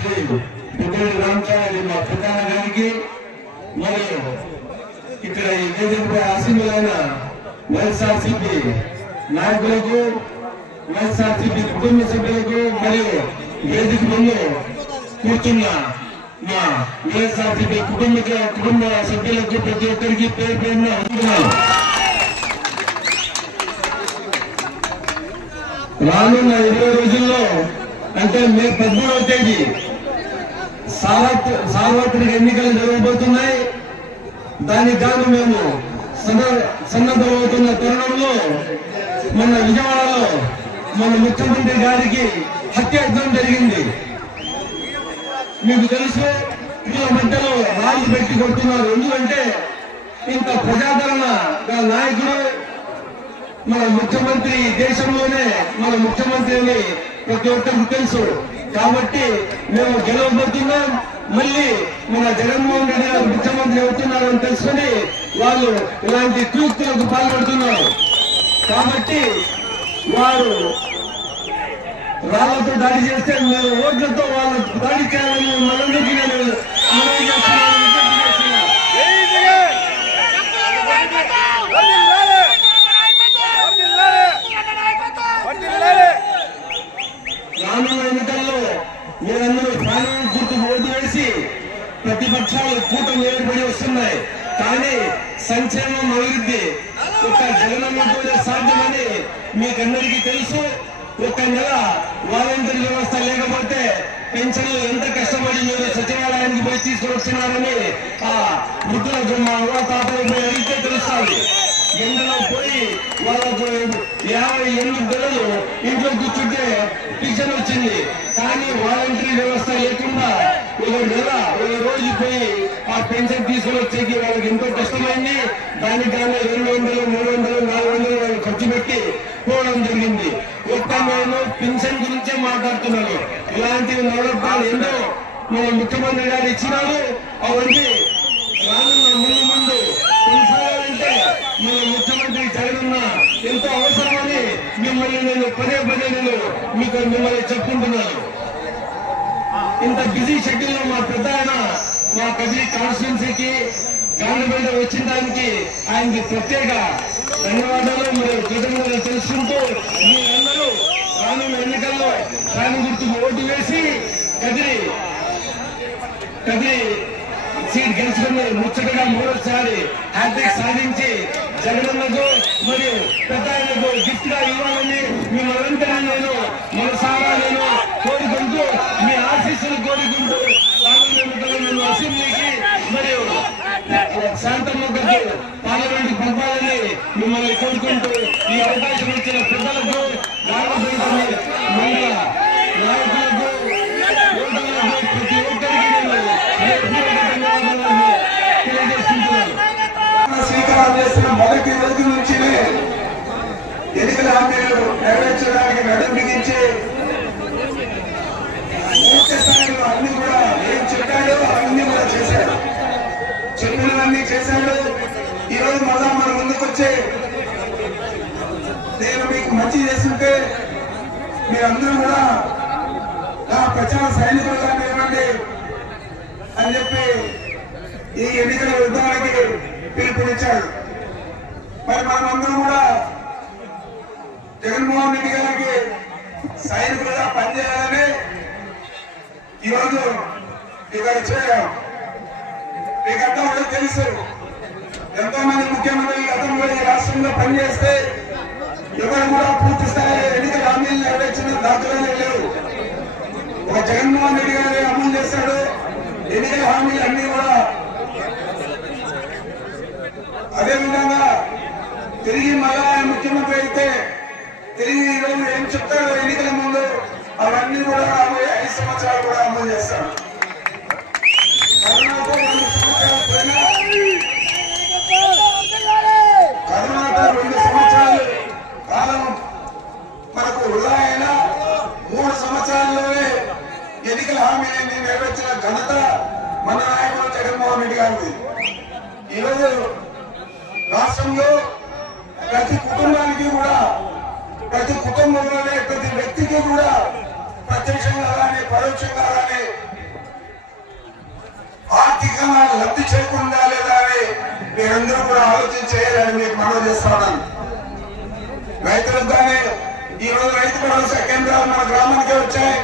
శ్రీ పెద్దడి రామచారి మా ప్రధాన గారికి మరియు ఇక్కడ ఈ వేదికపై ఆశీనులైన వైఎస్ఆర్సీపీ నాయకులకు వైఎస్ఆర్సీపీ కుటుంబ సభ్యులకు మరియు వేదిక ముందు కూర్చున్న మా వైఎస్ఆర్సీపీ కుటుంబ కుటుంబ సభ్యులకు ప్రతి ఒక్కరికి పేరు పేరున అందుతున్నాను రానున్న ఇరవై రోజుల్లో అంటే మే పద్మూడవ తేదీ సార్వత్రిక ఎన్నికలు జరగబోతున్నాయి. దానికి కాదు మేము సన్న- సన్నద్ధమవుతున్న తరుణంలో మన విజయవాడలో మన ముఖ్యమంత్రి గారికి హత్యాయత్నం జరిగింది. మీకు తెలుసు వీళ్ళ మధ్యలో రాళ్ళు పెట్టి కొడుతున్నారు. ఎందుకంటే ఇంత ప్రజాదరణ గల నాయకుడు మన ముఖ్యమంత్రి దేశంలోనే మన ముఖ్యమంత్రిని ప్రతి ఒక్కరికి తెలుసు. కాబట్టి మేము గెలవబోతున్నాం. మళ్ళీ మన జగన్మోహన్ రెడ్డి గారు ముఖ్యమంత్రి అవుతున్నారని తెలుసుకుని వాళ్ళు ఇలాంటి తూక్తులకు పాల్పడుతున్నారు. కాబట్టి వారు రాళ్ళతో దాడి చేస్తే మేము ఓట్లతో వాళ్ళకు దాడి చేయాలని మనందరికీ నేను మనవి చేస్తున్నాను. రానున్న ఎన్నికల్లో మీరందరూ ఫ్యాన్ గుర్తు ఓటు వేసి ప్రతిపక్షాలు కూటమి ఏర్పడి వస్తున్నాయి. కానీ సంక్షేమం అభివృద్ధి ఒక జగనన్నతోనే సాధ్యమని మీకందరికీ తెలుసు. ఒక నెల వాలంటీర్ వ్యవస్థ లేకపోతే పెన్షన్లు ఎంత కష్టపడి మీరు సచివాలయానికి పోయి తీసుకుని ఆ వృద్ధుల మా అవ్వ తాతలు అడిగితే తెలుస్తుంది. ఎండలో పోయి వాళ్ళకు యాభై ఎనిమిది నెలలు ఇంట్లో కూర్చుంటే పింఛన్ వచ్చింది. కానీ వాలంటరీ వ్యవస్థ లేకుండా ఒక నెల ఒక రోజు పోయి ఆ పెన్షన్ తీసుకుని వచ్చేకి వాళ్ళకి ఎంతో కష్టమైంది. దానికి కానీ రెండు వందలు మూడు వందలు నాలుగు వందలు వాళ్ళు ఖర్చు పెట్టి పోవడం జరిగింది. ఒక్క నేను పెన్షన్ గురించే మాట్లాడుతున్నాను. ఇలాంటివి నవరత్నాలు ఎన్నో మన ముఖ్యమంత్రి గారు ఇచ్చినారు. అవన్నీ రానున్న ముందు ముందు మన ముఖ్యమంత్రి జగనన్న ఎంతో అవసరమని మిమ్మల్ని నేను పదే పదే నేను మీకు మిమ్మల్ని చెప్పుకుంటున్నాను. ఇంత బిజీ షెడ్యూల్లో మా పెద్ద ఆయన మా కదిరి కాన్స్టిట్యున్సీకి గవర్నమెంట్ వచ్చిన దానికి ఆయనకి ప్రత్యేక ధన్యవాదాలు మరియు కృతజ్ఞతలు తెలుసుకుంటూ మీరందరూ రానున్న ఎన్నికల్లో ఫ్యాన్ గుర్తుకు ఓటు వేసి కదిరి కదిరి సీట్ గెలుచుకుని ముచ్చటగా మూడోసారి హ్యాట్రిక్ సాధించి జగనన్నకు మరియు పెద్ద ఆయనకు గిఫ్ట్గా ఇవ్వాలని మిమ్మల్ని నేను మనసారా నేను కోరుకుంటూ మీ ఆశీస్సులు కోరుకుంటూ నేను అసెంబ్లీకి మరియు శాంతమ్మకు పార్లమెంట్ పంపాలని మిమ్మల్ని కోరుకుంటూ ఈ అవకాశం ఇచ్చిన పెద్దలకు నాయకులు మండల నాయకులకు ఓటర్లకు ప్రతి ఒక్కరికి నేను ధన్యవాదాలను తెలియజేస్తున్నాను ప్రచారం చేసిన మొదటి రోజు నుంచి ఎన్నికల హామీలు నెరవేర్చడానికి నడుం బిగించి పూర్తి స్థాయిలో అన్ని కూడా ఏం చెప్పాడో అవన్నీ కూడా చేశాడు. చెప్పినవన్నీ చేశాడు. ఈరోజు మళ్ళా మన ముందుకు వచ్చి నేను మీకు మంచి చేస్తుంటే మీరందరూ కూడా నా ప్రచార సైనికులుగా ఇవ్వండి అని చెప్పి ఈ ఎన్నికల యుద్ధానికి పిలుపునిచ్చాడు. మరి మనమందరం కూడా జగన్మోహన్ రెడ్డి గారికి సైనికులుగా పనిచేయాలని ఈరోజు ఇక్కడ చేయడం మీకంతా కూడా తెలుసు. ఎంతో మంది ముఖ్యమంత్రులు గతంలో ఈ రాష్ట్రంలో పనిచేస్తే ఎవరు కూడా పూర్తి స్థాయిలో ఎన్నికల హామీలు నెరవేర్చిన దాఖలనే లేవు. ఒక జగన్మోహన్ రెడ్డి గారు అమలు చేశాడు. ఎన్నికల హామీలు అన్ని కూడా అదే విధంగా తిరిగి మళ్ళా ఆయన ముఖ్యమంత్రి అయితే తిరిగి ఈరోజు ఏం చెప్తారో ఎన్నికల ముందు అవన్నీ కూడా రాబోయే ఐదు సంవత్సరాలు కూడా అమలు చేస్తాం కరోనాతో రెండు సంవత్సరాలు పోయినా కరోనాతో రెండు సంవత్సరాలు కాలం మనకు వృధా అయినా మూడు సంవత్సరాల్లోనే ఎన్నికల హామీని నెరవేర్చిన ఘనత మన నాయకుడు జగన్మోహన్ రెడ్డి గారిది ఈరోజు రాష్ట్రంలో ప్రతి కుటుంబానికి కూడా ప్రతి కుటుంబంలోనే ప్రతి వ్యక్తికి కూడా ప్రత్యక్షంగా కానీ పరోక్షంగా కానీ ఆర్థికంగా లబ్ధి చేకూరిందా లేదా అని మీరందరూ కూడా ఆలోచన చేయాలని మీకు మనం చేస్తున్నాను రైతులకు ఈ రోజు రైతు భరోసా కేంద్రాలు మన గ్రామానికే వచ్చాయి.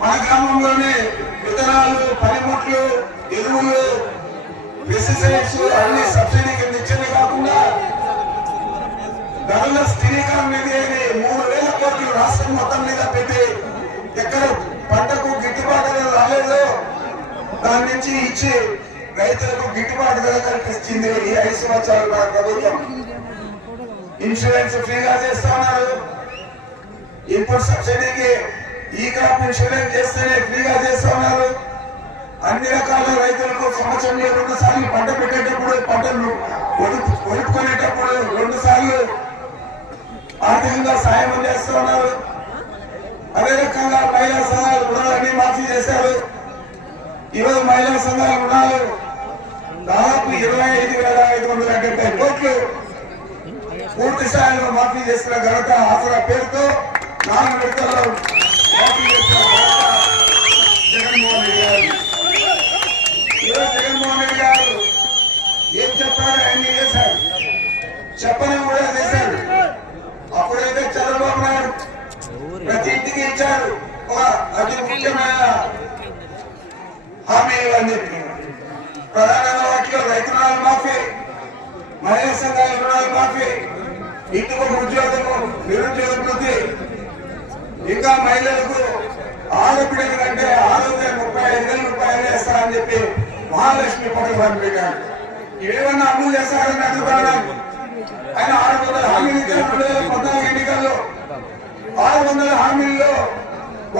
మన గ్రామంలోనే విత్తనాలు పనిముట్లు ఎరువులు పెస్టిసైడ్స్ అన్ని సబ్సిడీ కింద ఇచ్చింది కాకుండా ధరల స్థిరీకరణ నిధి అని మూడు వేల కోట్లు రాష్ట్రం మొత్తం మీద పెట్టి ఎక్కడ పంటకు గిట్టుబాటు ధర రాలేదో దాని నుంచి ఇచ్చి రైతులకు గిట్టుబాటు ధర కల్పించింది ఈ ఐదు సంవత్సరాలు మన ప్రభుత్వం. ఇన్సూరెన్స్ ఫ్రీగా చేస్తా ఉన్నారు. ఇన్పుట్ సబ్సిడీకి ఈ క్రాప్ ఇన్సూరెన్స్ చేస్తేనే ఫ్రీగా చేస్తా ఉన్నారు. అన్ని రకాల రైతులకు సంవత్సరంలో రెండు సార్లు పంట పెట్టేటప్పుడు పంటలు కొనుక్కునేటప్పుడు రెండు సార్లు ఆర్థికంగా సాయం చేస్తూ ఉన్నారు. అదే రకంగా మహిళా సహాయాలు రుణాలన్నీ మాఫీ చేశారు. ఈరోజు మహిళా సంఘాల రుణాలు దాదాపు ఇరవై ఐదు వేల ఐదు వందల డెబ్బై కోట్లు పూర్తి స్థాయిలో మాఫీ చేసిన ఘనత ఆసరా పేరుతో నాలుగు విడతల్లో మాఫీ చేసిన జగన్మోహన్ రెడ్డి గారు. ఈరోజు జగన్మోహన్ రెడ్డి గారు ఏం చెప్పారో అన్ని చేశారు. చెప్పని కూడా చేశారు. అప్పుడైతే చంద్రబాబు నాయుడు ప్రతి ఇంటికి ఇచ్చారు. ఒక అతి ముఖ్యమైన హామీలు అని చెప్పి ప్రధానంగా వాటిలో రైతు రుణాలు మాఫీ మహిళా సంఘాల రుణాలు మాఫీ ఇంటికి ఉద్యోగము నిరుద్యోగ వృద్ధి ఇంకా మహిళలకు ఆడపిల్లల కంటే ఆరోగ్య ముప్పై ఐదు వేల రూపాయలు వేస్తారని చెప్పి మహాలక్ష్మి పథకం పెట్టాడు ఏమన్నా అమలు చేస్తారని అడుగుతాను ఆయన ఆరు వందల హామీలు ఇచ్చారు రెండు వేల పద్నాలుగు ఎన్నికల్లో ఆరు వందల హామీల్లో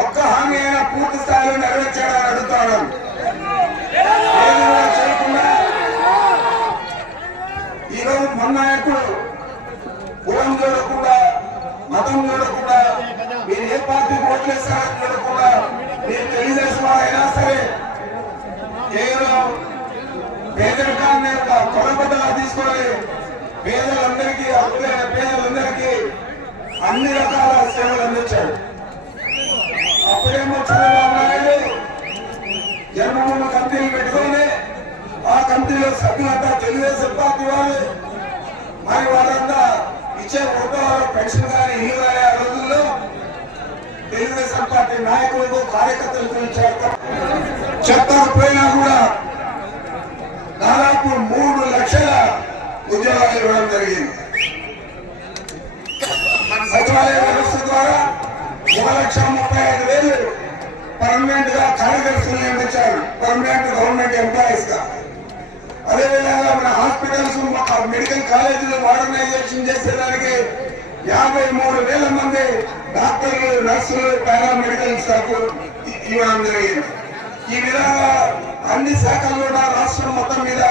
ఒక్క హామీ అయినా పూర్తి స్థాయిలో నెరవేర్చాడని అడుగుతాను చేయకుండా ఈరోజు మన నాయకుడు కులం చూడకుండా మతం చూడకుండా మీరు ఏ పార్టీ ఓట్లేస్తారని చూడకుండా మీరు తెలుగుదేశం అయినా సరే కేవలం పేదరికాన్ని ఒక కొలబద్దగా తీసుకొని పేదలందరికీ అర్హులైన పేదలందరికీ అన్ని రకాల సేవలు అందించాడు అప్పుడేమో చంద్రబాబు నాయుడు కంపెనీ కంపెనీలు ఆ కంపెనీలో సభ్యులంతా తెలుగుదేశం పార్టీ వాళ్ళు. మరి వాళ్ళంతా ఇచ్చే ప్రభుత్వాలు పెన్షన్ కానీ ఇల్లు కానీ ఆ రోజుల్లో తెలుగుదేశం పార్టీ నాయకులకు కార్యకర్తలకు ఇచ్చారు చెప్పకపోయినా కూడా దాదాపు మూడు లక్షల ఉద్యోగాలు ఇవ్వడం జరిగింది. సచివాలయ వ్యవస్థ ద్వారా ఒక లక్ష ముప్పై ఐదు వేలు పర్మనెంట్గా కార్యదర్శులు నియమించారు పర్మనెంట్ గవర్నమెంట్ ఎంప్లాయీస్గా. అదేవిధంగా మన హాస్పిటల్స్ మెడికల్ కాలేజీలు మోడర్నైజేషన్ చేసేదానికి యాభై మూడు వేల మంది డాక్టర్లు నర్సులు పారామెడికల్ స్టాఫ్ ఇవ్వడం జరిగింది. ఈ విధంగా అన్ని శాఖల్లో కూడా రాష్ట్రం మొత్తం మీద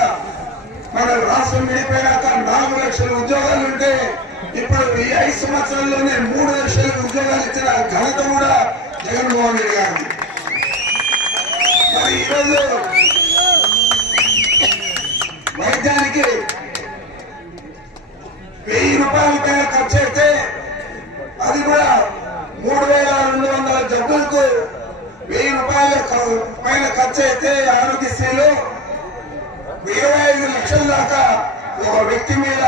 మన రాష్ట్రం విడిపోయాక నాలుగు లక్షల ఉద్యోగాలు ఉంటే ఇప్పుడు ఈ ఐదు సంవత్సరాల్లోనే మూడు లక్షల ఉద్యోగాలు ఇచ్చిన ఘనత కూడా జగన్మోహన్ రెడ్డి గారు మరి ఈరోజు వైద్యానికి వెయ్యి రూపాయల పైన ఖర్చు అయితే అది కూడా మూడు వేల రెండు వందల జబ్బులకు వెయ్యి రూపాయల పైన ఖర్చు అయితే ఆరోగ్యశ్రీలో ఇరవై ఐదు లక్షల దాకా ఒక వ్యక్తి మీద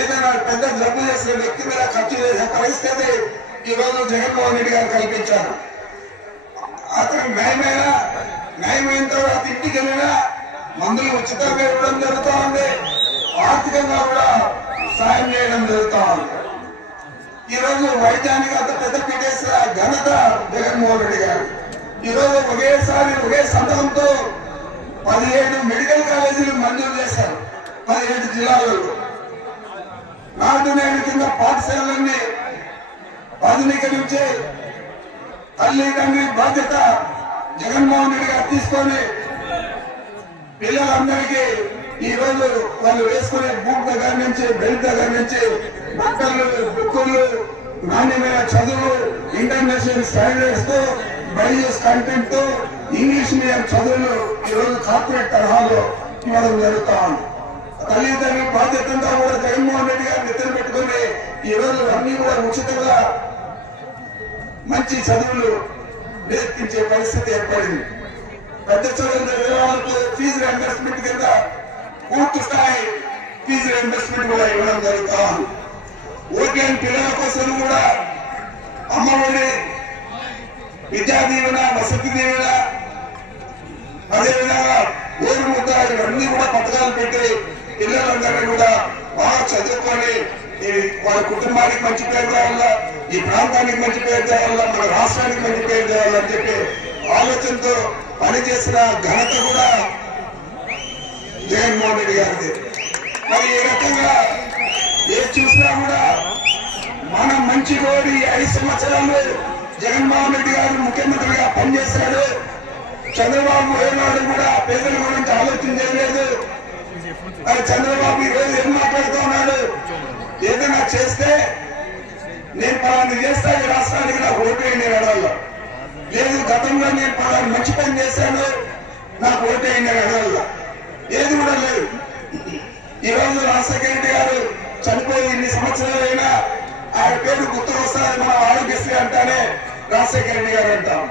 ఏదైనా పెద్ద జబ్బు చేసిన వ్యక్తి మీద ఖర్చు చేసే పరిస్థితి ఈరోజు జగన్మోహన్ రెడ్డి గారు కల్పించారు. అతను న్యాయమైన న్యాయమైన తర్వాత ఇంటికి వెళ్ళినా మందులు ఉచితంగా ఇవ్వడం జరుగుతూ ఉంది ఆర్థికంగా కూడా సాయం చేయడం జరుగుతూ ఉంది ఈ రోజు వైద్యానికి అంత పెద్ద పీటేసిన ఘనత జగన్మోహన్ రెడ్డి గారు. ఈరోజు ఒకేసారి ఒకే సంతకంతో పదిహేడు మెడికల్ కాలేజీలు మంజూరు చేశారు. పదిహేడు జిల్లాలలో. నాటు నేడు కింద పాఠశాలన్నీ ఆధునీకరించి తల్లి తండ్రి బాధ్యత జగన్మోహన్ రెడ్డి గారు తీసుకొని పిల్లలందరికీ ఈ రోజు వాళ్ళు వేసుకునే బూట్ దగ్గర నుంచి బెల్ట్ దగ్గర నుంచి బట్టలు బుక్కులు నాణ్యమైన చదువు ఇంటర్నేషనల్ స్టాండర్డ్స్తో బైజెస్ కంటెంట్తో ఇంగ్లీష్ మీడియం చదువులు ఈ రోజు కార్పొరేట్ తరహాలో ఇవ్వడం జరుగుతా ఉంది. తల్లిదండ్రుల బాధ్యతంగా కూడా జగన్మోహన్ రెడ్డి గారు నిద్ర పెట్టుకుని ఈ రోజు అన్ని కూడా ఉచితంగా మంచి చదువులు నేర్పించే పరిస్థితి ఏర్పడింది. పెద్ద చదువు చదివే ఫీజు రెంబర్స్మెంట్ కింద పూర్తి స్థాయి ఫీజు రెంబర్స్మెంట్ కూడా ఇవ్వడం జరుగుతా ఉంది. ఓకేన్ పిల్లల కోసం కూడా అమ్మఒడి విద్యా దీవెన వసతి దీవెన అదేవిధంగా ఊరు ముద్ద ఇవన్నీ కూడా పథకాలు పెట్టి పిల్లలందరినీ కూడా బాగా చదువుకొని వాళ్ళ కుటుంబానికి మంచి పేరు రావాలా? ఈ ప్రాంతానికి మంచి పేరు తేవాలా మన రాష్ట్రానికి మంచి పేరు తేవాలని చెప్పి ఆలోచనతో పనిచేసిన ఘనత కూడా జగన్మోహన్ రెడ్డి గారిది. మరి ఈ రకంగా ఏ చూసినా కూడా మన మంచి కోరి ఐదు సంవత్సరాలు జగన్మోహన్ రెడ్డి గారు ముఖ్యమంత్రిగా పనిచేశాడు. చంద్రబాబు ఏనాడు కూడా పేదల గురించి ఆలోచన చేయలేదు. చంద్రబాబు ఈరోజు రోజు ఏం మాట్లాడుతూ ఉన్నాడు? ఏదైనా చేస్తే నేను పలాన్ని చేస్తా ఈ రాష్ట్రానికి నాకు ఓటేయండి అని లేదు గతంలో నేను పలాన్ని మంచి పని చేశాను నాకు ఓటేయండి అని ఏది కూడా లేదు. ఈరోజు రాష్ట్ర రాజశేఖర గారు చనిపోయి ఇన్ని సంవత్సరాలైనా ఆయన పేరు గుర్తు వస్తారని మనం ఆరోగ్యశ్రీ అంటానే రాజశేఖర రెడ్డి గారు అంటాం.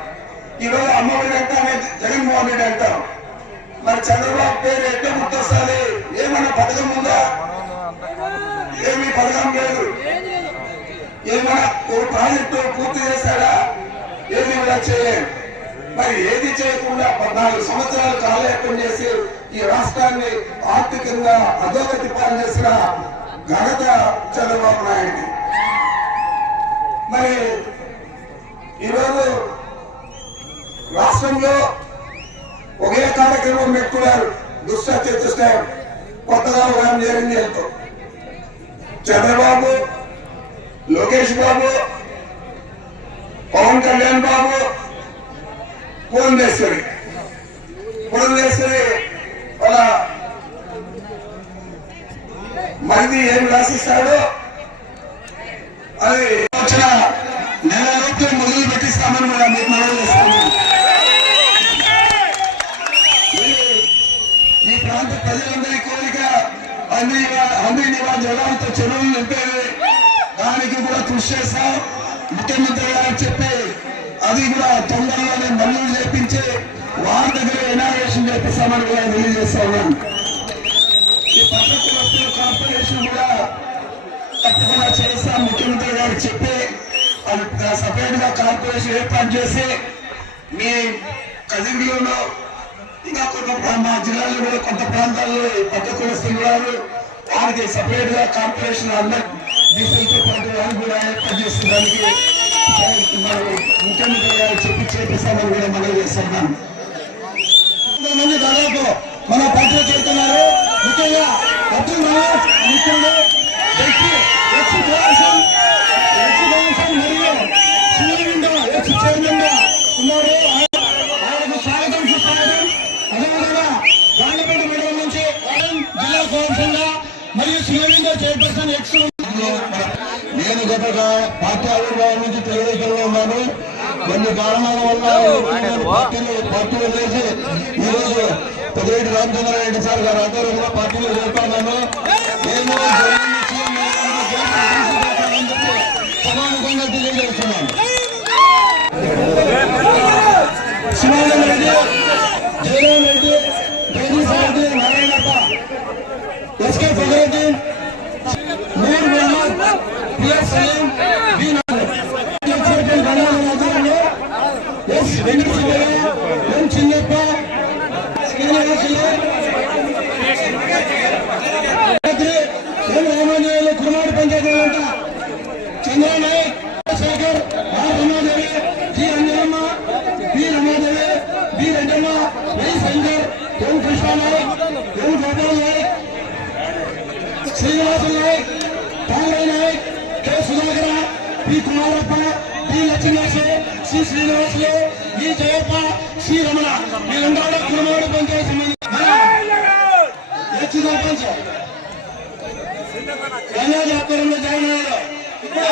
ఈరోజు అమ్మఒడి అంటానే జగన్మోహన్ రెడ్డి అంటాం. మరి చంద్రబాబు పేరు ఎట్లా గుర్తొస్తుంది? ఏమన్నా పథకం ఉందా? ఏమీ పథకం లేదు. ఏమైనా ఒక ప్రాజెక్టు పూర్తి చేశాడా? ఏది కూడా చేయలేదు. మరి ఏది చేయకుండా పద్నాలుగు సంవత్సరాలు కాలయాపన చేసి ఈ రాష్ట్రాన్ని ఆర్థికంగా అధోగతి పాలు చేసిన ఘనత చంద్రబాబు నాయుడు మరి ఈరోజు రాష్ట్రంలో ఒకే కార్యక్రమం పెట్టుకున్నారు దుష్ట చతుష్టయం. కొత్తగా ఉదయం చేరింది వెళ్తూ చంద్రబాబు లోకేష్ బాబు పవన్ కళ్యాణ్ బాబు భువనేశ్వరి భువనేశ్వరి వాళ్ళ మరిది ఏం రాసిస్తాడో? అది వచ్చిన నెల లోపు మొదలు పెట్టిస్తామని కూడా మీకు మనం చేస్తాము ఈ ప్రాంత ప్రజలందరి కోరిక అన్ని అన్ని నివాళ జలాలతో చెరువులు నింపేది దానికి కూడా కృషి చేస్తాం ముఖ్యమంత్రి గారు చెప్పి అది కూడా తొందరలోనే మళ్ళీ చేపించి వారి దగ్గర ఇనాగ్రేషన్ చేపిస్తామని కూడా తెలియజేస్తా ఉన్నాను ఈ పద్ధతి వస్తువుల కార్పొరేషన్ కూడా తప్పకుండా చేస్తాం. ముఖ్యమంత్రి గారు చెప్పి అది సపరేట్గా కార్పొరేషన్ ఏర్పాటు చేసి మీ కదిరిలోనూ ఇంకా కొంత మా జిల్లాలో కూడా కొంత ప్రాంతాల్లో ఈ పక్క కులస్తులు వారికి సపరేట్గా కార్పొరేషన్ అందరు బీసీలతో పాటు వాళ్ళు కూడా ఏర్పాటు చేసేదానికి ముఖ్యమంత్రి గారు చెప్పి చేపిస్తామని కూడా మనం చేస్తున్నాం మంది దాదాపు మన పార్టీలో చేరుతున్నారు. ముఖ్యంగా అబ్దుల్ రహమాన్ ముఖ్యుడు వ్యక్తి ఆవిర్భావం నుంచి తెలుగుదేశంలో ఉన్నాను. కొన్ని కారణాల వల్ల పార్టీలు పార్టీలు చేసి ఈ రోజు పెద్దిరెడ్డి రామచంద్రారెడ్డి సార్ గారు ఆధ్వర్యంలో పార్టీలో చేరుకున్నాను. నేను జగన్ తెలియజేస్తున్నాను. Srinivasu Nayak Thamarai Nayak K Sudhakara P Kumarappa P Lakshminarasu Sri Srinivasulu E Jayappa Sri Ramana వీళ్ళందరూ కులమాడు పంచాయతీ సర్పంచ్ ధన్యవాదాలు ఆధ్వర్యంలో జాయిన్ అయ్యారు ఇప్పుడు